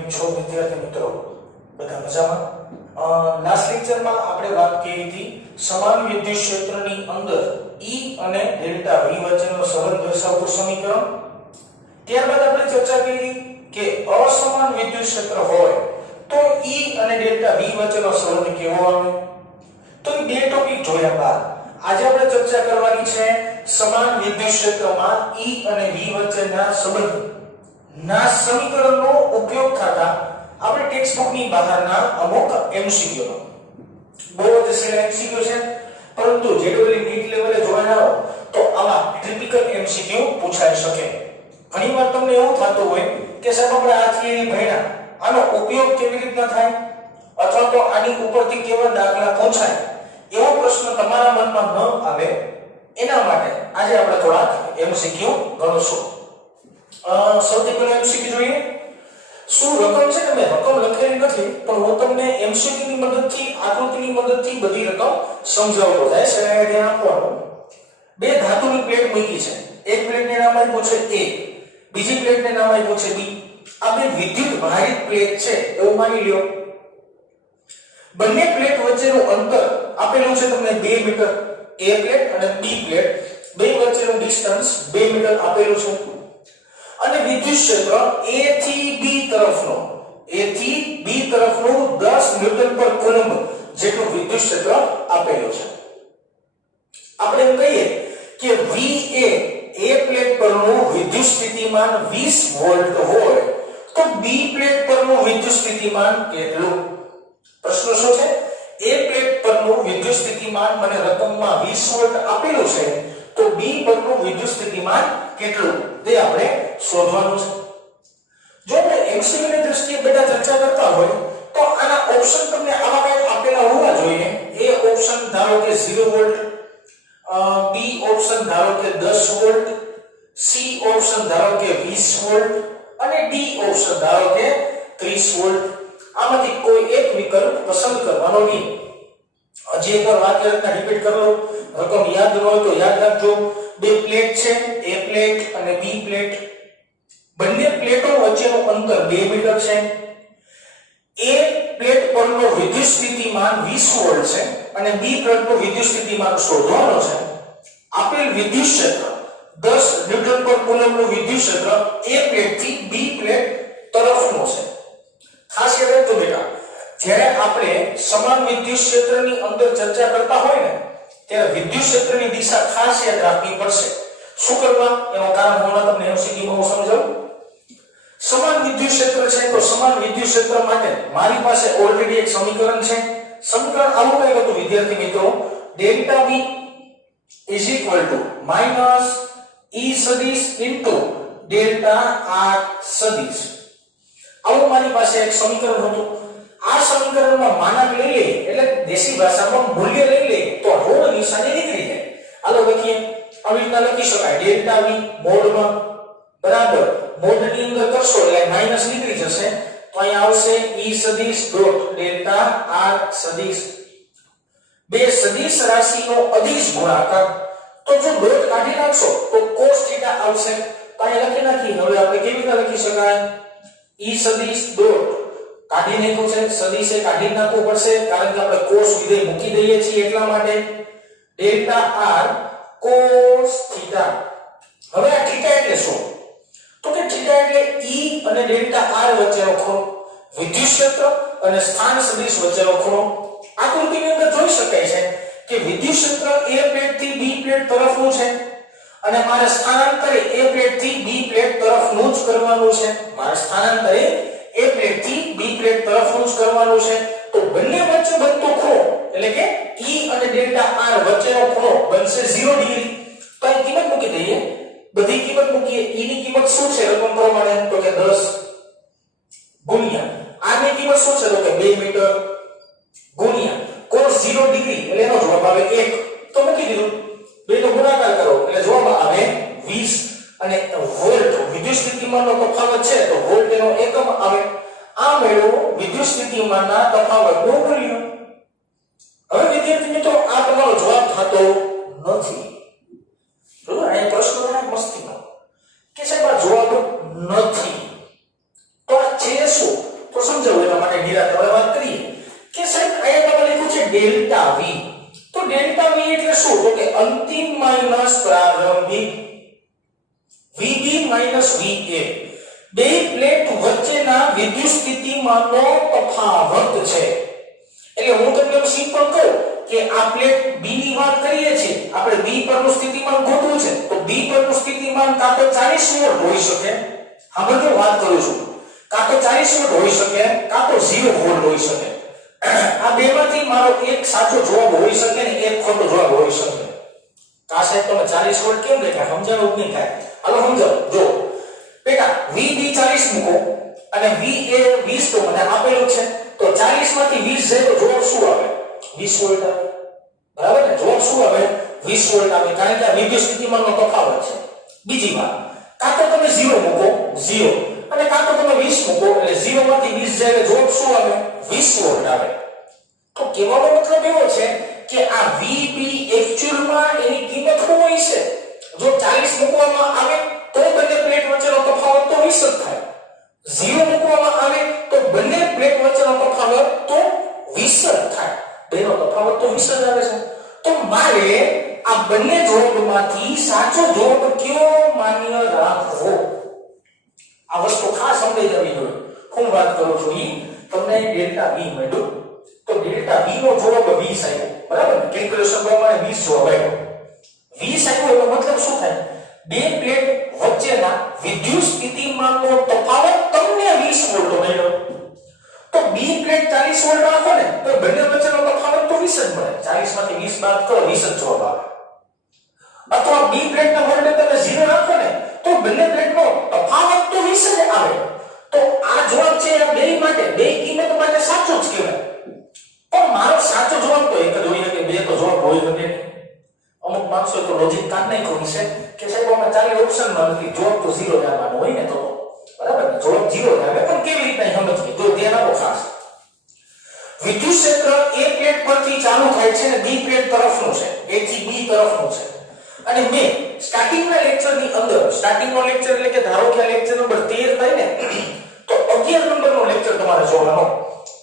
કેમ છો વિદ્યાર્થી મિત્રો? બધા મજામાં? લાસ્ટ લેક્ચરમાં આપણે વાત કરી હતી સમાન વિદ્યુત ક્ષેત્રની અંદર E અને ડેલ્ટા V વચ્ચેનો સંબંધ દર્શાવતું સમીકરણ. ત્યારબાદ આપણે ચર્ચા કરી કે અસમાન વિદ્યુત ક્ષેત્ર હોય તો E અને ડેલ્ટા V વચ્ચેનો સંબંધ કેવો આવે. તો બે ટોપિક જોયા બાદ આજે આપણે ચર્ચા કરવાની છે સમાન વિદ્યુત ક્ષેત્રમાં E અને V વચ્ચેના સંબંધ ના સમીકરણનો ઉપયોગ થતા આપણે ટેક્સ્ટ બુકની બહારના અમુક MCQ નો બહુ જ સરળ MCQ છે, પરંતુ જેડબલ્યુ નીટ લેવલે જોવા જાઓ તો આવા ટિપિકલ MCQ પૂછાઈ શકે. ઘણીવાર તમને એવું થતું હોય કે સાહેબ આપણે આ થિયરી ભણ્યા, આનો ઉપયોગ કેવી રીતના થાય અથવા તો આની ઉપરથી કેવા દાખલા પૂછાય, એવો પ્રશ્ન તમારા મનમાં ન આવે એના માટે આજે આપણે થોડાક MCQ ગણશું. સૌથી પહેલા MCQ જોઈએ. શું રકમ છે કે મેં રકમ લખેલી નથી, પણ હું તમને MCQ ની મદદથી, આકૃતિની મદદથી બધી રકમ સમજાવતો જાય છે. એને ધ્યાન આપવાનું. બે ધાતુની પ્લેટ મૂકી છે. એક પ્લેટને નામ આપ્યું છે A, બીજી પ્લેટને નામ આપ્યું છે B. આ બે વિદ્યુત ભારિત પ્લેટ છે એવું માની લ્યો. બંને પ્લેટ વચ્ચેનું અંતર આપેલું છે તમને 2 મીટર. A પ્લેટ અને B પ્લેટ બે વચ્ચેનું ડિસ્ટન્સ 2 મીટર આપેલું છે. અને વિદ્યુત ક્ષેત્ર A થી B તરફનો 10 ન્યૂટન પર કુલમ્બ જેટલું વિદ્યુત ક્ષેત્ર આપેલું છે. આપણે એમ કહીએ કે V એ A પ્લેટ પરનું વિદ્યુત સ્થિતિમાન 20 વોલ્ટ હોય તો B પ્લેટ પરનું વિદ્યુત સ્થિતિમાન કેટલું? પ્રશ્ન શું છે? A પ્લેટ પરનું વિદ્યુત સ્થિતિમાન મને રકમમાં 20 વોલ્ટ આપેલું છે, તો B પરનું વિદ્યુત સ્થિતિમાન કેટલું તે આપણે શોધવાનું છે. જો આપણે MCQ ની દ્રષ્ટિએ બેટા ચર્ચા કરતા હોય તો આના ઓપ્શન તમને આવા કંઈક આપેલા હોવા જોઈએ. A ઓપ્શન ધારો કે 0 વોલ્ટ, B ઓપ્શન ધારો કે 10 વોલ્ટ, C ઓપ્શન ધારો કે 20 વોલ્ટ અને D ઓપ્શન ધારો કે 30 વોલ્ટ. આમાંથી કોઈ એક વિકલ્પ પસંદ કરવાનો નહીં. હજી એકવાર વાક્ય રચના રિપીટ કરો. રકમ યાદ ન હોય તો યાદ રાખજો. બે પ્લેટ છે, A પ્લેટ અને B પ્લેટ. બંને પ્લેટો વચ્ચેનું અંતર 2 મીટર છે. A પ્લેટ પરનો વિદ્યુત સ્થિતિમાન 20 વોલ્ટ છે અને B પ્લેટનો વિદ્યુત સ્થિતિમાન શોધવાનો છે. આપેલ વિદ્યુત ક્ષેત્ર 10 ન્યૂટન પર કુલમ્બનું વિદ્યુત ક્ષેત્ર A પ્લેટ થી B પ્લેટ તરફનો છે. ખાસ યાદ રાખજો બેટા, જ્યારે આપણે સમાન વિદ્યુત ક્ષેત્રની અંદર ચર્ચા કરતા હોય ને ત્યારે વિદ્યુત ક્ષેત્રની દિશા ખાસ યાદ રાખવી પડશે. શું કરવા એનું કારણ હું તમને MCQ માં સમજાવું. સમાન વિદ્યુત ક્ષેત્ર છે તો સમાન વિદ્યુત ક્ષેત્ર માટે મારી પાસે ઓલરેડી એક સમીકરણ છે. સમીકરણ આવું કંઈક હતું વિદ્યાર્થી મિત્રો, ડેલ્ટા V માઈનસ E સદિશ ઇન્ટુ ડેલ્ટા R સદિશ. આવું મારી પાસે એક સમીકરણ હતું. આ સમીકરણમાં માનક લઈ લે એટલે દેશી ભાષામાં મૂલ્ય લઈ લે તો ઋણ નિશાની નીકળી જાય. હાલો લખીએ. આવી રીતના લખી શકાય ડેલ્ટા V મોડમાં બરાબર મોડની અંદર કરશો એટલે માઈનસ નીકળી જશે તો અહીં આવશે E સદિશ ડોટ ડેલ્ટા R સદિશ. બે સદિશ રાશિનો અદિશ ગુણાકાર, તો જો ડોટ કાઢી નાખશો તો cos થીટા આવશે. તો અહીં લખી નાખી. હવે આપણે કેવી રીતે લખી શકાય? E સદિશ ડોટ કાઢી નાખ્યું છે, સદિશે કાઢી નાખવું પડશે કારણ કે આપણે cos વિધેય મૂકી દઈએ છીએ એટલા માટે. Delta R cos theta. હવે આ થીટા એટલે શું? તો કે થીટા એટલે E અને ડેલ્ટા R વચ્ચેનો ખૂણો, વિદ્યુત ક્ષેત્ર અને સ્થાન સદિશ વચ્ચેનો ખૂણો. આકૃતિની અંદર જોઈ શકાય છે કે વિદ્યુત ક્ષેત્ર A પ્લેટ થી B પ્લેટ તરફનું છે અને મારે સ્થાનાંતરે A પ્લેટ થી B પ્લેટ તરફનું જ કરવાનું છે. મારે સ્થાનાંતરે A પ્લેટ થી B પ્લેટ તરફનું જ કરવાનું છે. તો બંને વચ્ચે બનતો ખૂણો એટલે કે E અને ડેલ્ટા R વચ્ચેનો ખૂણો બનશે 0 ડિગ્રી. તો અહીં કિંમત મૂકી દઈએ, બધી કિંમત મૂકીએ. E ની કિંમત શું છે રકમ પ્રમાણે? તો કે 10 ગુણ્યા R ની કિંમત શું છે? તો કે 2 મીટર ગુણ્યા cos 0 ડિગ્રી એટલે એનો જવાબ આવે 1. તો મૂકી દીધું. બે નો ગુણાકાર કરો એટલે જવાબ આવે 20 અને વોલ્ટ વિદ્યુત સ્થિતિમાનનો તફાવત છે તો વોલ્ટ એનો એકમ આવે. આ મેળવો વિદ્યુત સ્થિતિમાનના તફાવતનું મૂલ્ય. હવે વિદ્યાર્થી મિત્રો આ તમારો જવાબ થતો નથી. જો અહીં પ્રશ્ન ઘણા મસ્તીનો કે સાહેબ આ જવાબ નથી તો આ છે શું? પ્રારંભિક VB VA બે પ્લેટ વચ્ચેના વિદ્યુત સ્થિતિમાનનો તફાવત છે. એટલે હું તમને સિમ્પલ કહું કે આ પ્લેટ B ની વાત કરીએ છીએ, આપણે B પરનું સ્થિતિમાન ગોતવું છે તો B પરનું સ્થિતિમાન કાં તો 40 વોલ્ટ હોઈ શકે, હા બધું વાત કરું છું, કાં તો 40 વોલ્ટ હોઈ શકે, કાં તો 0 વોલ્ટ હોઈ શકે. આ બેમાંથી મારો એક સાચો જવાબ હોઈ શકે ને એક ખોટો જવાબ હોઈ શકે. કા સાહેબ તમે 40 વોલ્ટ કેમ લખ્યા, સમજાવું નહીં થાય. હાલો સમજાવો. જો બેટા VB 40 મૂકો અને VA 20 તો મને આપેલું છે, તો 40 માંથી 20 જાય તો જવાબ શું આવે? 20 વોલ્ટ આવે. બરાબર ને? જવાબ શું આવે? 20 વોલ્ટ આવે, કારણ કે આ વિદ્યુત સ્થિતિમાનનો તફાવત છે. બીજી વાત, કાં તો તમે 0 મૂકો 0 અને કાં તો તમે 20 મૂકો, એટલે 0 માંથી 20 જાય એટલે જવાબ શું આવે? 20 વોલ્ટ આવે. તો કહેવાનો મતલબ એવો છે કે આ VB એક્ચ્યુઅલમાં એની કિંમત શું હોય છે? જો 40 મૂકવામાં આવે તો બંને પ્લેટ વચ્ચેનો તફાવત તો 20 જ થાય. 0 મૂકવામાં આવે તો બંને પ્લેટ વચ્ચેનો તફાવત તો 20 જ થાય. બેનો તફાવત તો 20 જ આવે છે. તો મારે આ બંને જવાબમાંથી સાચો જવાબ કયો માન્ય રાખવો? આ વસ્તુ ખાસ સમજાઈ જવી જોઈએ. હું વાત કરું છું ઈ તમને ડેલ્ટા V મળ્યો તો ડેલ્ટા V નો જવાબ 20 આવ્યો. બરાબર ને? કેલ્ક્યુલેશન પ્રમાણે 20 જવાબ આવ્યો. 20 આવ્યો એનો મતલબ શું થાય? બે પ્લેટ વચ્ચેના વિદ્યુત સ્થિતિમાનનો તફાવત તમને 20 વોલ્ટ મળ્યો. તો B પ્લેટ 40 વોલ્ટ રાખો ને તો બંને વચ્ચેનો તફાવત તો 20 જ મળે. 40 માંથી 20 બાદ કરો 20 જ જવાબ આવે. અથવા B પ્લેટના વોલ્ટેજ તમે 0 રાખો ને તો બંને પ્લેટનો તફાવત તો 20 જ આવે. તો આ જવાબ છે આ બે માટે, બે કિંમત માટે સાચો જ કહેવાય. પણ મારો સાચો જવાબ તો એક જ હોય કે બે તો જવાબ હોય શકે નહીં. અમુક માણસો તો લોજિક કાઢ નહીં કહું છે કે સાહેબ અમે 40 ઓપ્શનમાં નથી, જવાબ તો 0 જ આવવાનો હોય ને. તો બરાબર ને? જવાબ 0 જ આવે. પણ કેવી રીતના સમજવી જો ધ્યાન આપો ખાસ. વિદ્યુત ક્ષેત્ર A પ્લેટ પરથી ચાલુ થાય છે અને B પ્લેટ તરફનું છે, A થી B તરફનું છે. અને મેં સ્ટાર્ટિંગના લેક્ચરની અંદર, સ્ટાર્ટિંગનો લેક્ચર એટલે કે ધારો કે આ લેક્ચર નંબર 13 થાય ને તો 11 નંબરનો લેક્ચર તમારે જોવાનો.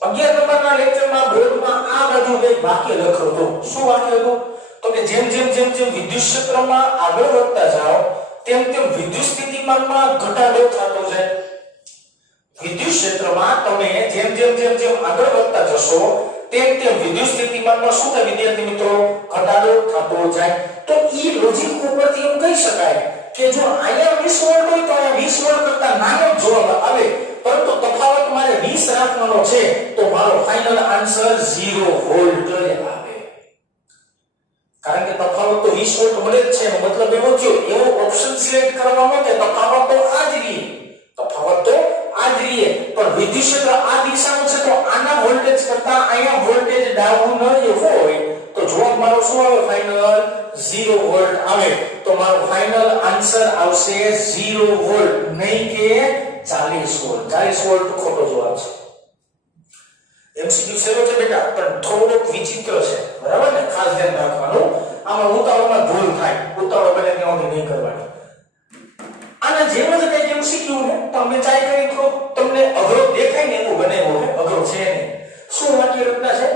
11 નંબરના લેક્ચરમાં બોર્ડમાં આ બાજુ એક વાક્ય લખ્યું હતું. શું વાક્ય હતું? તો કે જેમ જેમ જેમ જેમ વિદ્યુત ક્ષેત્રમાં આગળ વધતા જાઓ તેમ તેમ વિદ્યુત સ્થિતિમાનમાં ઘટાડો થતો જાય. વિદ્યુત ક્ષેત્રમાં તમે જેમ જેમ જેમ જેમ આગળ વધતા જશો તેમ તેમ વિદ્યુત સ્થિતિમાનમાં શું થાય વિદ્યાર્થી મિત્રો? ઘટાડો થતો જાય. તો ઈ લોજિક ઉપરથી એમ કહી શકાય કે જો અહીંયા 20 વોલ્ટ હોય તો અહીંયા 20 વોલ્ટ કરતા નાનો જવાબ આવે, પરંતુ તફાવત મારે 20 રાખવાનો છે તો મારો ફાઇનલ આન્સર 0 વોલ્ટ આવે. કારણ કે તફાવત તો 20 વોલ્ટ મળે જ છે. એનો મતલબ એવો થયો એવો ઓપ્શન સિલેક્ટ કરવાનો કે તફાવત તો આ જ રહે, તફાવત તો આ જ રહે, પણ વિદ્યુત ક્ષેત્ર આ દિશામાં છે તો આના વોલ્ટેજ કરતા અહીંયા વોલ્ટેજ ડાઉન હોય તો જવાબ મારો શું આવે? ફાઇનલ 0 વોલ્ટ આવે. તો મારો ફાઇનલ આન્સર આવશે 0 વોલ્ટ, નહીં કે 40 વોલ્ટ. 40 વોલ્ટ ખોટો જવાબ છે. એમસીક્યુ સેલો છે બેટા, પણ થોડોક વિચિત્ર છે. બરાબર ને? ખાસ ધ્યાન રાખવાનું. આમાં ઉતાવળમાં ભૂલ થાય, ઉતાવળ બને ત્યાં સુધી નહીં કરવાની. આના જેમ જ કંઈક એમસીક્યુ ને તમે ચાઈ કરી તો તમને અઘરો દેખાય ને એવું બનાવ્યો છે, અઘરો છે નહીં. શું વાક્ય રચના છે?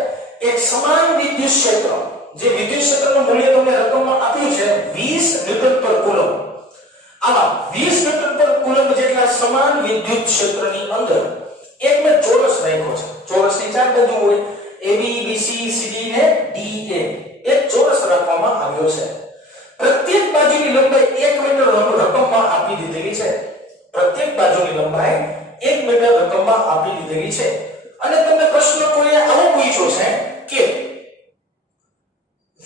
એક સમાન વિદ્યુત ક્ષેત્ર, જે વિદ્યુત ક્ષેત્રનું મૂલ્ય તમને રકમમાં આપ્યું છે 20 ન્યૂટન પર કુલમ. આમાં 20 ન્યૂટન પર કુલમ જેટલા સમાન વિદ્યુત ક્ષેત્રની અંદર એક મેં ચોરસ રાખ્યો છે. ચોરસની ચાર બાજુ હોય, AB BC CD ને DA. એક ચોરસ રાખવામાં આવ્યો છે. પ્રત્યેક બાજુની લંબાઈ 1 મીટર રકમમાં આપી દીધેલી છે. પ્રત્યેક બાજુની લંબાઈ 1 મીટર રકમમાં આપી દીધેલી છે. અને તમને પ્રશ્ન કોઈએ આવો પૂછ્યો છે કે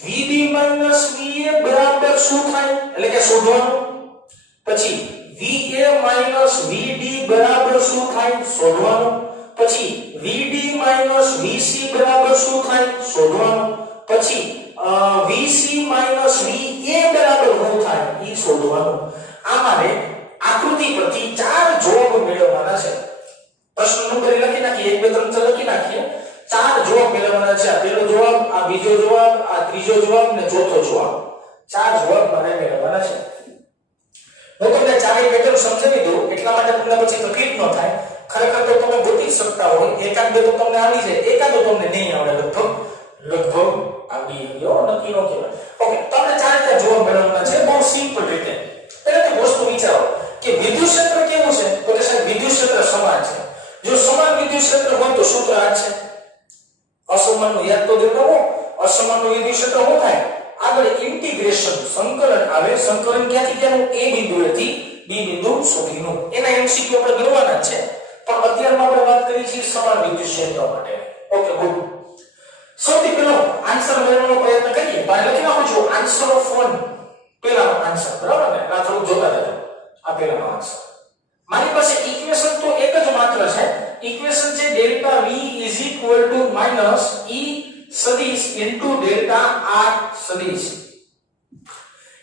VB VA બરાબર શું થાય? એટલે કે શોધવાનું. પછી VA VD બરાબર શું થાય? શોધવાનું. પછી VD VC બરાબર શું થાય? શોધવાનું. પછી VC VA બરાબર શું થાય? ઈ શોધવાનું. આ મારે આકૃતિ પરથી 4 જવાબ મેળવવાના છે. પ્રશ્ન નંબર લખી નાખીએ, 1 2 3 લખી નાખીએ. 4 જવાબ મેળવવાના છે. આ પહેલો જવાબ, આ બીજો જવાબ, આ ત્રીજો જવાબ ને ચોથો જવાબ. 4 જવાબ મારે મેળવવાના છે. હું તમને ચારેય પેટર્ન સમજાવી દઉં એટલા માટે તમને પછી તકલીફ ન થાય. ખરેખર તો તમે ગોતી શકતા હોય, એકાદ બે તો તમને આવી જાય, એકાદો તમને નહીં આવડે. લગભગ આવી ગયો, નક્કી ન કહેવાય. ઓકે, તમને 4 જવાબ મેળવવાના છે. બહુ આવે સંકલન ક્યાંથી ક્યાંનું a બિંદુએથી b બિંદુ સુધીનું એના એમસીક્યુ આપણે ગણવાના જ છે પણ અત્યારમાં આપણે વાત કરી છે સમાન વિદ્યુત ક્ષેત્ર માટે ઓકે ગુડ સૌથી પહેલો આન્સર મેળવવાનો પ્રયત્ન કરીએ તો લખી નાખો છો આન્સર ઓફ 1 પહેલાનો આન્સર બરાબર ને આ થોડું જોતા રહેજો આ પહેલાનો આન્સર મારી પાસે ઇક્વેશન તો એક જ માત્ર છે ઇક્વેશન છે ડેલ્ટા v માઈનસ e સદિશ ઇન્ટુ ડેલ્ટા r સદિશ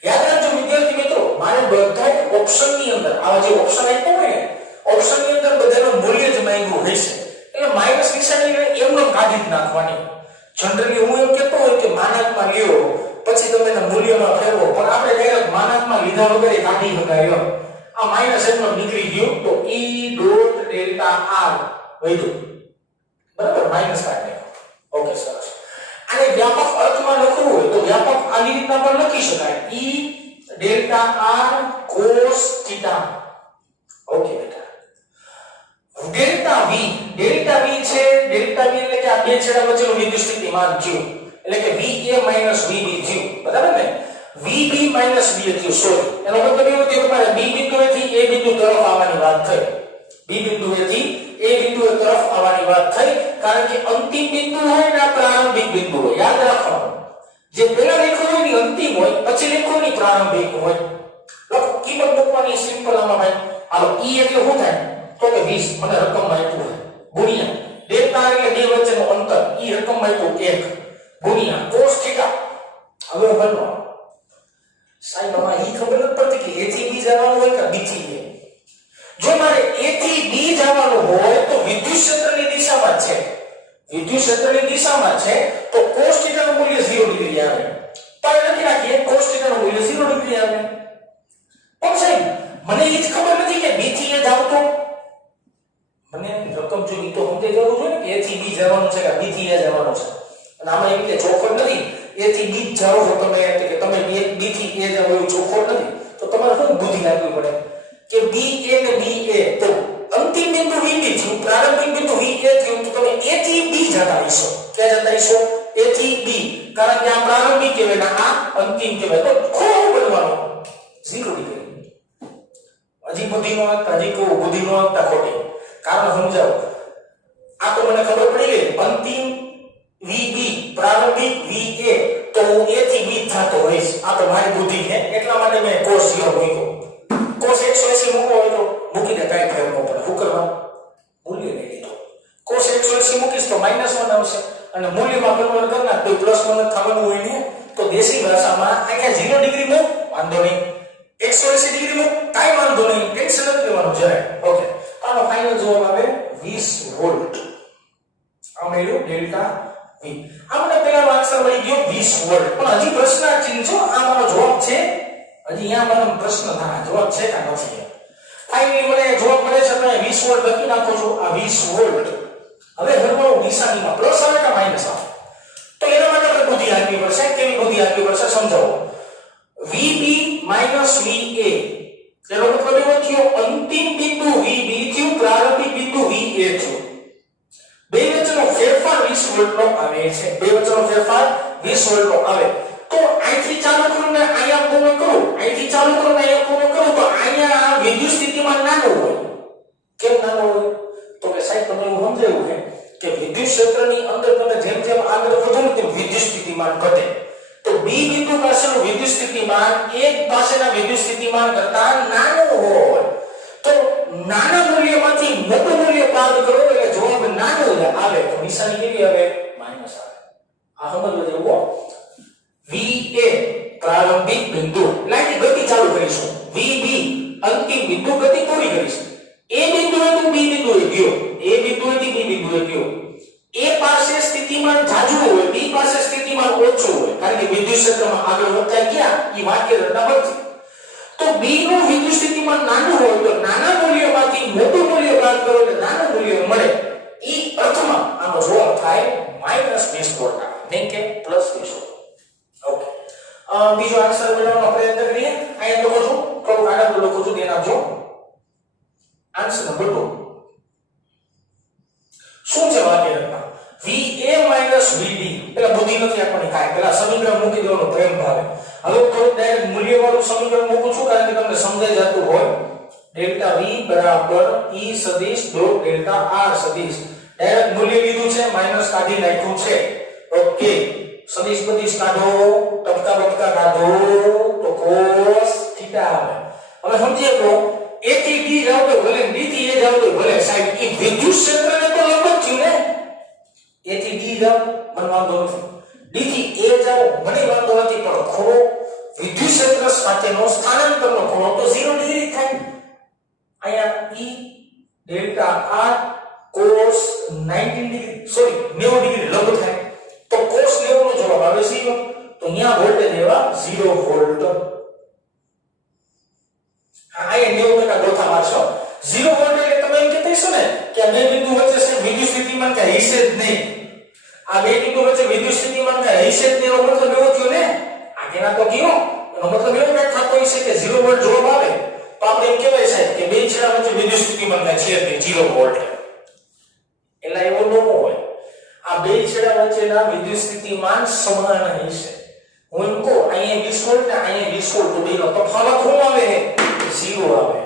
યાદ રાખજો વિદ્યાર્થી મિત્રો મારે બધા ઓપ્શનની અંદર આવા જે ઓપ્શન આપ્યો હોય ને ઓપ્શનની અંદર બધાનું મૂલ્ય જ માંગ્યું હશે એટલે માઈનસ નિશાની એમનો કાઢી જ નાખવાની જનરલી હું એમ કહેતો હોય કે માનાંકમાં લ્યો પછી તમે એના મૂલ્યમાં ફેરવો પણ આપણે ડાયરેક્ટ માનાંકમાં લીધા વગર કાઢી શકાય આ માઈનસ એમનો નીકળી ગયો તો e ડોટ ડેલ્ટા r વધ્યું બરાબર માઈનસ કાઢી ઓકે સરસ આને વ્યાપક અર્થમાં લખવું હોય તો વ્યાપક આની રીતના પણ લખી શકાય e delta r cos theta okay બેટા ડેલ્ટા v છે ડેલ્ટા v એટલે કે આ બે છેડા વચ્ચેનું વિદ્યુત સ્થિતિમાન q એટલે કે va vb થયું બરાબર ને vb ba થયું સોરી એનો મતલબ એવો થયો કે b બિંદુએથી a બિંદુ તરફ આવવાની વાત થઈ b બિંદુએથી a બિંદુ તરફ આવવાની વાત થઈ કારણ કે અંતિમ બિંદુ હોય ને પ્રારંભિક બિંદુ હોય યાદ રાખવાનું જે પહેલા લખ્યું હોય ની અંતિમ હોય પછી લખ્યું ની પ્રારંભિક હોય લખો કિંમત મૂકવાની સિમ્પલ આમાં ભાઈ હાલો e એટલે શું થાય તો કે 20 મને રકમમાં આપ્યું હોય ગુણ્યા ડેલ્ટા એટલે બે વચ્ચેનું અંતર e રકમમાં આપ્યું 1 ગુણ્યા cos થીટા હવે બનવા સાહેબ આમાં ઈ ખબર નથી પડતી કે a થી b જવાનું હોય કે b થી a જો મારે a થી b જવાનું હોય તો વિદ્યુત ક્ષેત્રની દિશામાં છે વિદ્યુત ક્ષેત્રની દિશામાં છે તો cos θ નું મૂલ્ય 0 ડિગ્રી આવે પણ નથી રાખીએ cos θ નું મૂલ્ય 0 ડિગ્રી આવે પણ સાહેબ મને એ જ ખબર નથી કે b થી a જાવ તો મને રકમ જો ઈ તો સમજાઈ જવું જોઈએ ને કે a થી b જવાનું છે કે b થી a જવાનું છે અને આમાં એવી રીતે ચોખવટ નથી a થી b જાવ છો તમે એટલે કે તમે b થી a જાવ એવું ચોખવટ નથી તો તમારે શું બુદ્ધિ નાખવી પડે કે ba ને ba તો અંતિમ બિંદુ vb થયું પ્રારંભિક બિંદુ va થયું તો તમે a થી b જતા હશો ક્યાં જતા હશો a થી b કારણ કે આ પ્રારંભિક કહેવાય ને આ અંતિમ કહેવાય તો ખોટું બનવાનું 0 ડિગ્રી હજી બુદ્ધિનો વાંકતા હજી કહું બુદ્ધિનો વાંકતા ખોટી કારણ સમજાવો આ તો મને ખબર પડી ગઈ અંતિમ vb પ્રારંભિક va તો હું a થી b થતો હોઈશ આ તો મારી બુદ્ધિ છે એટલા માટે મેં cos 0 મૂક્યો cos 180 મૂકો હોય તો મૂકી દે કાઈ ફેર ન પડે શું કરવા મૂલ્ય લઈ લીધો cos 180 મૂકીશ તો -1 આવશે અને મૂલ્યમાં કન્વર્ટ કરનાર તો +1 થવાનું હોય ને તો દેશી ભાષામાં અહીંયા 0 ડિગ્રી મૂક વાંધો નહીં 180 ડિગ્રી મૂક કાઈ વાંધો નહીં ટેન્શન નથી લેવાનું જરાય ઓકે આનો ફાઇનલ જવાબ આવે 20 વોલ્ટ આ મળ્યું ડેલ્ટા v આપણે પહેલા આન્સર મળી ગયો 20 વોલ્ટ પણ હજી પ્રશ્ન ચિહ્ન છો આ મારો જવાબ છે હજી અહીંયા મને પ્રશ્ન થાય જવાબ છે કે નથી ફાઇનલી મને જવાબ મળે છે તમે 20 વોલ્ટ લખી નાખો છો આ 20 વોલ્ટ હવે ધર્મનો નિશાનીમાં પ્લસ આવે કે માઈનસ આવે તો એના માટે આપણે બુદ્ધિ આપવી પડશે કેવી બુદ્ધિ આપવી પડશે સમજાવો vb va એનો મતલબ એવો થયો અંતિમ બિંદુ vb થયું પ્રારંભિક બિંદુ va થયું બે વચ્ચેનો ફેરફાર 20 વોલ્ટનો આવે છે બે વચ્ચેનો ફેરફાર 20 વોલ્ટનો આવે તો અહીંથી ચાલુ કરું ને અહીંયા પૂર્ણ કરું અહીંથી ચાલુ કરું ને અહીંયા પૂર્ણ કરું તો અહીંયા વિદ્યુત સ્થિતિમાન નાનું હોય કેમ નાનું હોય તો કે સાહેબ તમને હું સમજાવ્યું કે વિદ્યુત ક્ષેત્રની અંદર તમે જેમ જેમ આગળ વધો ને તેમ વિદ્યુત સ્થિતિમાન ઘટે તો b બિંદુ પાસેનું વિદ્યુત સ્થિતિમાન એક પાસેના વિદ્યુત સ્થિતિમાન કરતા નાનું હોય તો નાના મૂલ્યમાંથી મોટું મૂલ્ય પ્રાપ્ત કરો એટલે જવાબ નાનો આવે તો નિશાની કેવી આવે માઈનસ આવે આ સમજવું જેવું va પ્રારંભિક બિંદુ એટલે ગતિ ચાલુ કરીશું vb અંતિમ બિંદુ ગતિ પૂરી કરીશું a બિંદુએથી b બિંદુએ ગયો a બિંદુએથી b બિંદુએ ગયો a પાસે સ્થિતિમાન જાજુ હોય b પાસે સ્થિતિમાન ઓછું હોય કારણ કે વિદ્યુત ક્ષેત્રમાં આગળ વધતા ગયા એ વાક્ય રચના બનશે તો b નું વિદ્યુત સ્થિતિમાન નાનું હોય તો નાના મૂલ્યમાંથી મોટું મૂલ્ય પ્રાપ્ત કરો એટલે નાનું મૂલ્ય મળે એ અર્થમાં આનો જવાબ થાય -20 વોલ્ટ નહીં કે +20 ઓકે બીજો આન્સર મેળવવાનો પ્રયત્ન કરીએ અહીંયા લખો છું થોડું આગળ લખો છું ધ્યાન આપજો આન્સર નંબર 2 શું છે વાક્ય રચના va vb પેલા બુદ્ધિ નથી આપવાની કાઈ પેલા સમીકરણ મૂકી દેવાનો પ્રેમ ભાવે હવે થોડું ડાયરેક્ટ મૂલ્યવાળું હું સમીકરણ મૂકું છું કારણ કે તમને સમજાઈ જતું હોય ડેલ્ટા v બરાબર e સદિશ ડોટ ડેલ્ટા r સદિશ ડાયરેક્ટ મૂલ્ય લીધું છે માઈનસ કાઢી નાખ્યું છે ઓકે સદિશ બદિશ કાઢો ટપકા બટકા કાઢો તો cos થીટા આવે હવે સમજીએ તો a થી d જાવ તો ભલે d થી a જાવ તો ભલે સાહેબ એ વિદ્યુત ક્ષેત્રને તો લંબ થયું ને a થી d જાવ મને વાંધો નથી d થી a જાવ મને વાંધો નથી પણ ખૂણો વિદ્યુત ક્ષેત્ર સાથેનો સ્થાનાંતરનો ખૂણો તો 0 ડિગ્રી થાય અહીંયા e delta r cos 90 degree sorry 90 degree લંબ થાય તો cos 90 નો જવાબ આવે 0 તો અહીંયા વોલ્ટેજ એવા 0 વોલ્ટ આ એ 90% ગોથા મારશો 0 વોલ્ટ એટલે તમે એમ કહેતા હશો ને કે આ બે બિંદુ વચ્ચે વિદ્યુત સ્થિતિમાન કે હશે જ નહીં આ બે બિંદુ વચ્ચે વિદ્યુત સ્થિતિમાન કે હશે જ નહીં એનો મતલબ એવો થયો ને આ કેના તો કયો એનો મતલબ એવો કે થતો હશે કે 0 વોલ્ટ જવાબ આવે તો આપણે એમ કહેવાય સાહેબ કે બે છેડા વચ્ચે વિદ્યુત સ્થિતિમાન કે છે તે 0 વોલ્ટ એટલે એવો ન હોય આ બે છેડા વચ્ચેના વિદ્યુત સ્થિતિમાન સમાન હશે હું એમ કહું અહીંયા 20 વોલ્ટ ને અહીંયા 20 વોલ્ટ તો બેનો તફાવત શું આવે 0 આવે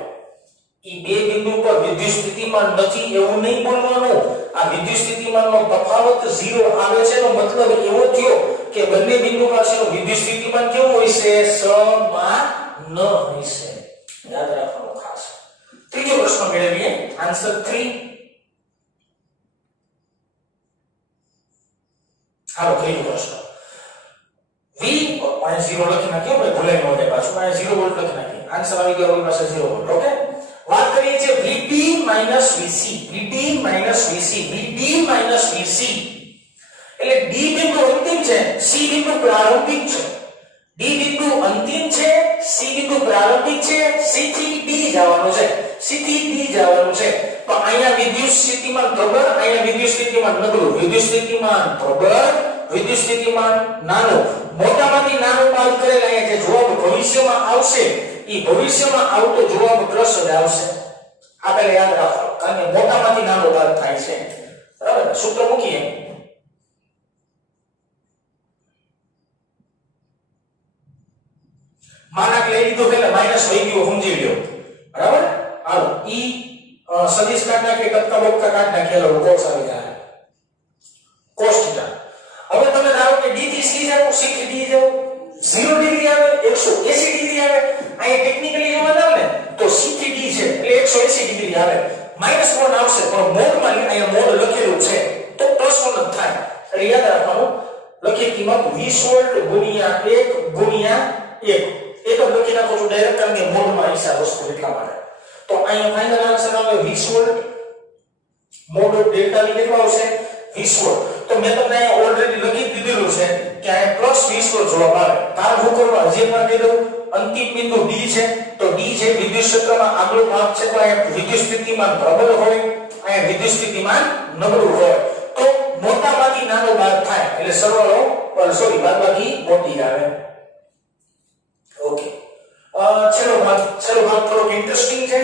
ઈ બે બિંદુ પર વિદ્યુત સ્થિતિમાન નથી એવું નહીં બોલવાનું આ વિદ્યુત સ્થિતિમાનનો તફાવત 0 આવે છે એનો મતલબ એવો થયો કે બંને બિંદુ પાસેનો વિદ્યુત સ્થિતિમાન કેવું હોય છે સમાન ન હશે યાદ રાખવાનું ખાસ ત્રીજો પ્રશ્ન મેળવીએ આન્સર 3 હાલો ત્રીજો પ્રશ્ન v અને 0 લખી નાખ્યો ભાઈ ભૂલાઈ ન જાય પાછું આ 0 વોલ્ટ લખી નાખી આન્સર આવી ગયો આપણી પાસે 0 વોલ્ટ ઓકે વાત કરીએ છીએ VT VC એટલે D બિંદુ અંતિમ છે C બિંદુ પ્રારંભિક છે D બિંદુ અંતિમ છે C બિંદુ પ્રારંભિક છે C થી D જવાનું છે તો અહીંયા વિદ્યુત સ્થિતિમાન પ્રબળ અહીંયા વિદ્યુત સ્થિતિમાન નબળું વિદ્યુત સ્થિતિમાન પ્રબળ વિદ્યુત સ્થિતિમાન નાનું મોટામાંથી નાનું બાદ કરેલ અહીંયા જે જવાબ ભવિષ્યમાં આવશે ઈ ભવિષ્યમાં આવતો જવાબ પ્લસ જ આવશે આપણે યાદ રાખો કારણ કે મોટામાંથી નાનો બાદ થાય છે બરાબર સૂત્ર મૂકીએ માનક લઈ લીધો એટલે માઈનસ વહી ગયો સમજી લ્યો બરાબર હાલો ઈ સદિશ કાઢ નાખે ટપકા બટકા કાઢ નાખેલો કોસ આવી જાય cos થીટા હવે તમે ધારો કે d થી c જાવ c થી d જાવ 0 ડિગ્રી આવે 180 ડિગ્રી આવે અહીંયા ટેકનિકલી જોવા જાવ ને તો c થી d છે એટલે 180 ડિગ્રી આવે -1 આવશે પણ મોડમાં અહીંયા મોડ લખેલું છે તો +1 જ થાય એટલે યાદ રાખવાનું લખી કિંમત 20 વોલ્ટ ગુણ્યા 1 ગુણ્યા 1 એક જ લખી નાખો છો ડાયરેક્ટ કારણ કે મોડમાં હિસાબ વસ્તુ એટલા માટે તો અહીંયા ફાઇનલ આન્સર આવે 20 વોલ્ટ મોડ ડેલ્ટા ની કેટલો આવશે 20 વોલ્ટ તો મેં તમને અહીંયા ઓલરેડી લખી દીધેલું છે કે આ +20 નો જવાબ આવે કારણ શું કરવા જે પણ કીધું અંતિમ બિંદુ D છે તો D છે વિદ્યુત ક્ષેત્રમાં આગલો ભાગ છે તો અહીંયા વિદ્યુત સ્થિતિમાન પ્રબળ હોય અહીંયા વિદ્યુત સ્થિતિમાન નબળું હોય તો મોટામાંથી નાનો બાદ થાય એટલે સરવાળો બાદબાકી મોટી આવે ઓકે છેલ્લો ભાગ થોડો ઇન્ટરેસ્ટિંગ છે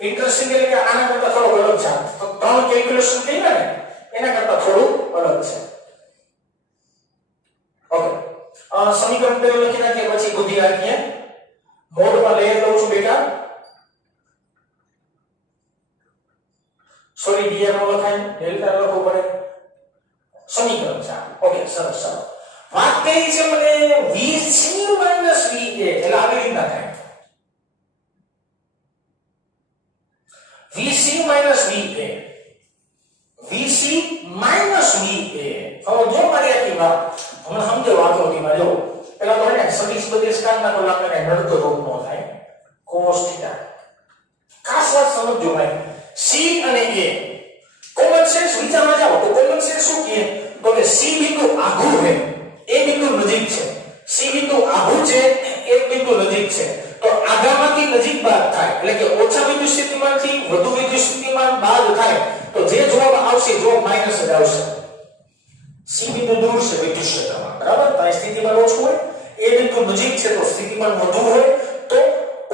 ઇન્ટરેસ્ટિંગ એટલે કે આના કરતા થોડો અલગ છે તો ત્રણ કેલ્ક્યુલેશન થઈને ને એના કરતા થોડું અલગ છે ઓકે સમીકરણ પહેલું લખી નાખીએ પછી બુદ્ધિ રાખીએ મોડમાં લઈ લઉં છું બેટા સોરી ડીઆર નો લખાય ડેલ્ટા લખવું પડે સમીકરણ છે ઓકે સરસ વાત કરી છે મને VC VA એટલે આવી રીતના થાય VC VA હવે જો મારી આખી વાત હમણાં સમજો આકૃતિમાં જો પેલા તો ને સદિશ બદિશ કાઢના તો આપણે નડતો રોગ ન થાય cos થીટા ખાસ વાત સમજો ભાઈ C અને A કોમન સેન્સ વિચારમાં જાઓ તો કોમન સેન્સ શું કહે તો કે C બિંદુ આઘું છે A બિંદુ નજીક છે C બિંદુ આઘું છે A બિંદુ નજીક છે તો આઘામાંથી નજીક બાદ થાય એટલે કે ઓછા વિદ્યુત સ્થિતિમાનથી વધુ વિદ્યુત સ્થિતિમાન બાદ થાય તો જે જવાબ આવશે જવાબ માઈનસ જ આવશે C બિંદુ દૂર છે વિદ્યુત ક્ષેત્રમાં બરાબર તો સ્થિતિમાન ઓછું હોય A બિંદુ નજીક છે તો સ્થિતિમાન વધુ હોય તો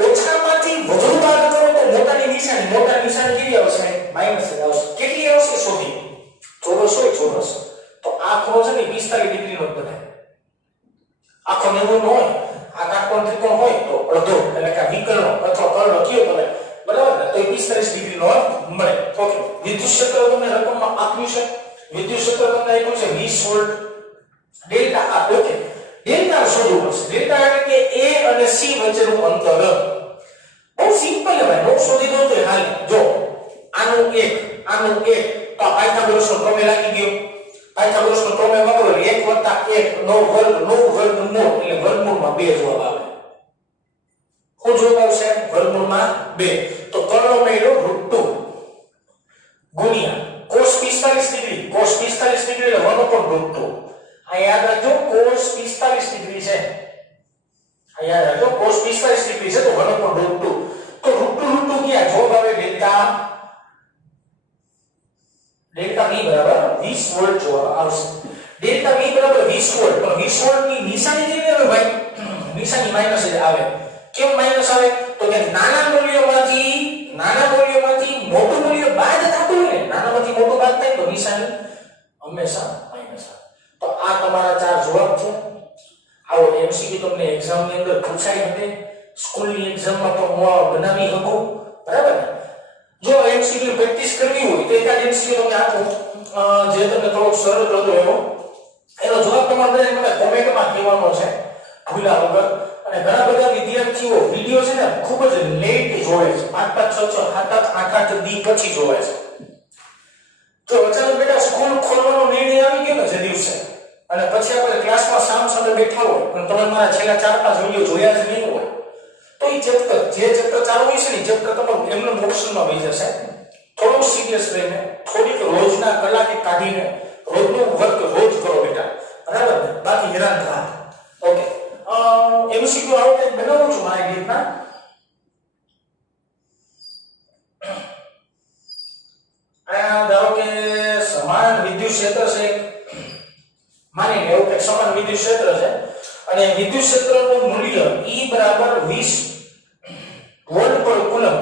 ઓછામાંથી વધુ બાદ કરો તો મોટાની નિશાની કેવી આવશે માઈનસ જ આવશે કેટલી આવશે શોધી ચોરસ હોય ચોરસ તો આ ખૂણો છે ને 45 ડિગ્રી નો બને આખો 90 નો હોય આ કાટકોણ ત્રિકોણ હોય તો અડધો વિકર્ણ અથવા કર્ણ કયો તમે બરાબર ને તો 45 ડિગ્રી નો મળે. ઓકે, વિદ્યુત ક્ષેત્ર તમને રકમમાં આપ્યું છે. વિદ્યુત ક્ષેત્ર તમને આપ્યું છે 20 વોલ્ટ. ડેલ્ટા આ ઓકે, ડેલ્ટા શોધવું પડશે. ડેલ્ટા એટલે કે a અને c વચ્ચેનું અંતર. બહુ સિમ્પલ છે ભાઈ, બહુ શોધી દો તો હાલ. જો આનું 1 આનું 1 તો પાયથાગોરસનો પ્રમેય લાગી ગયો. પાયથાગોરસનો પ્રમેય વાપરો 1 + 1 નો વર્ગમૂળ એટલે વર્ગમૂળમાં 2 જવાબ આવે. શું જવાબ આવશે? વર્ગમૂળમાં 2. તો કર્ણનો મળ્યો √2 ગુણ્યા cos 45 ડિગ્રી. cos 45 ડિગ્રી એટલે 1/√2. આ યાદ રાખજો, cos 45 ડિગ્રી છે. આ યાદ રાખજો, cos 45 ડિગ્રી છે તો 1/√2. તો √2 ક્યાં જવાબ આવે? ડેલ્ટા ડેલ્ટા v બરાબર 20 વોલ્ટ જવાબ આવશે. ડેલ્ટા v બરાબર 20 વોલ્ટ. પણ 20 વોલ્ટ ની નિશાની કેવી આવે ભાઈ? નિશાની માઈનસ જ આવે. કેમ માઈનસ આવે? તો કે નાના મૂલ્યમાંથી મોટું મૂલ્ય બાદ થતું હોય ને, નાનામાંથી મોટું બાદ થાય તો નિશાની હંમેશા માઈનસ આવે. તો આ તમારા 4 જવાબ છે. આવો એમસીક્યુ તમને એક્ઝામ ની અંદર પૂછાઈ હતી. સ્કૂલની એક્ઝામમાં તો હું આ બનાવી શકું, બરાબર ને? જો એમસીક્યુ પ્રેક્ટિસ કરવી હોય તો એકાદ એમસીક્યુ તમને આપું જે તમને થોડોક સરળ હતો એનો જવાબ તમારે મને કોમેન્ટમાં કહેવાનો છે ભૂલા વગર. અને ઘણા બધા વિદ્યાર્થીઓ વિડિયો છે ને ખૂબ જ લેટ જોવે છે, 5 6 6 7 8 દી પછી જોવે છે. તો અચાનક બેટા સ્કૂલ ખોલવાનો નિર્ણય આવી ગયો ને જે દિવસે, અને પછી આપણે ક્લાસમાં સામ સામે બેઠા હોય અને તમે મારા છેલ્લા 4 5 વિડિયો જોયા જ નહીં હોય, તો એ ચેપ્ટર જે ચેપ્ટર ચાલુ હોય છે ને ચેપ્ટર તમારું એમને મોશનમાં વહી જશે. થોડું સિરિયસ રહીને થોડીક રોજના કલાકે કાઢીને રોજનું વર્ક રોજ કરો બેટા, બરાબર ને? બાકી હેરાન થા. ઓકે, એમસીક્યુ આઉટલાઈન બનાવું છું મારી રીતના. આ ધારો કે સમાન વિદ્યુત ક્ષેત્ર છે, માની લો કે સમાન વિદ્યુત ક્ષેત્ર છે અને વિદ્યુત ક્ષેત્રનું મૂલ્ય E બરાબર 20 વોલ્ટ પર કુલમ.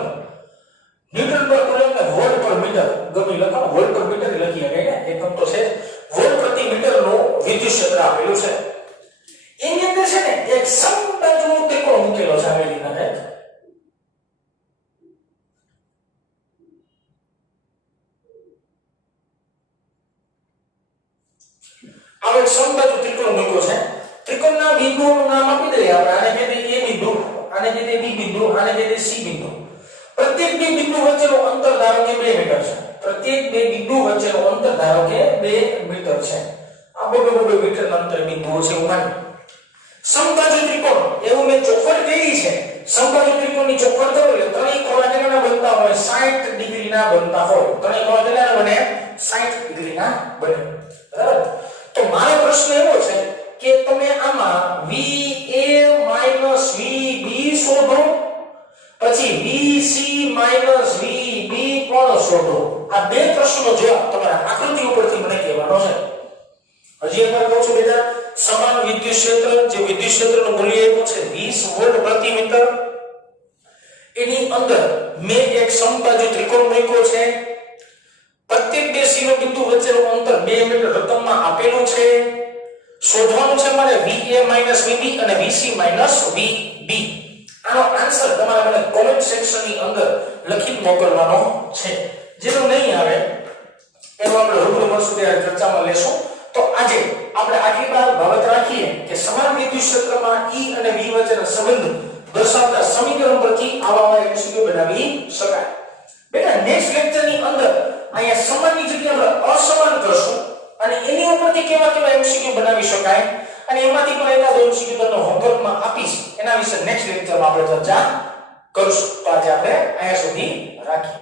ન્યૂટન પર કુલમ ને વોલ્ટ પર મીટર ગમે લખો, વોલ્ટ પર મીટર લખી શકાય ને, એકમ તો છે. વોલ્ટ પ્રતિ મીટરનું વિદ્યુત ક્ષેત્ર આપેલું છે. એની અંદર છે ને એક સમબાજુનો ત્રિકોણ મૂકેલો છે આવી રીતના ને. આ એક સમબાજુ ત્રિકોણ મૂક્યો છે. ત્રિકોણના બિંદુઓનું નામ આપી દઈએ આપણે. આને કહીએ A બિંદુ, આને કહીએ B બિંદુ, આને કહીએ C બિંદુ. પ્રત્યેક બે બિંદુ વચ્ચેનું અંતર ધારો કે 2 મીટર છે. પ્રત્યેક બે બિંદુ વચ્ચેનું અંતર ધારો કે 2 મીટર છે. આ 2 મીટરના અંતરે બિંદુઓ છે એવું માની. સમબાજુ ત્રિકોણ એવું મેં ચોખવટ કરી છે. સમબાજુ ત્રિકોણની ચોખવટ કરો એટલે ત્રણેય ખૂણા કેટલાના બનતા હોય? 60 ડિગ્રીના બનતા હોય. ત્રણેય ખૂણા કેટલાના બને? 60 ડિગ્રીના બને, બરાબર? તો મારો પ્રશ્ન એવો છે કે તમે આમાં VA - VB શોધો, પછી VC - VB પણ શોધો. આ બે પ્રશ્નોનો જવાબ તમારા આકૃતિ ઉપરથી મને કહેવાનો છે. હજી એકવાર કહું છું બેટા, સમાન વિદ્યુત ક્ષેત્ર, જે વિદ્યુત ક્ષેત્રનું મૂલ્ય આપ્યું છે 20 વોલ્ટ પ્રતિ મીટર, એની અંદર મેં એક સમબાજુ ત્રિકોણ મૂક્યો છે. પ્રત્યેક બે શિરોબિંદુ વચ્ચેનું અંતર 2 મીટર રકમમાં આપેલું છે. શોધવાનું છે મારે VA - VB અને VC - VB. આનો આન્સર તમારે મને કોમેન્ટ સેક્શનની અંદર લખી મોકલવાનો છે. જેનો નહીં આવે એનો આપણે રૂબરૂ મળશું ત્યારે ચર્ચામાં લેશું. તો આજે આપણે આટલી બાબત રાખીએ કે સમાન વિદ્યુત ક્ષેત્રમાં E અને V વચ્ચેનો સંબંધ દર્શાવતા સમીકરણ પરથી આવા એમસીક્યુ બનાવી શકાય. બેટા નેક્સ્ટ લેક્ચરની અંદર અહીંયા સમાનની જગ્યાએ આપણે અસમાન કરશું અને એની ઉપરથી કેવા કેવા એમસીક્યુ બનાવી શકાય અને એમાંથી પણ એકાદ એમસીક્યુ તમને હોમવર્કમાં આપીશ. એના વિશે નેક્સ્ટ લેક્ચરમાં આપણે ચર્ચા કરશું. તો આજે આપણે અહીંયા સુધી રાખીએ.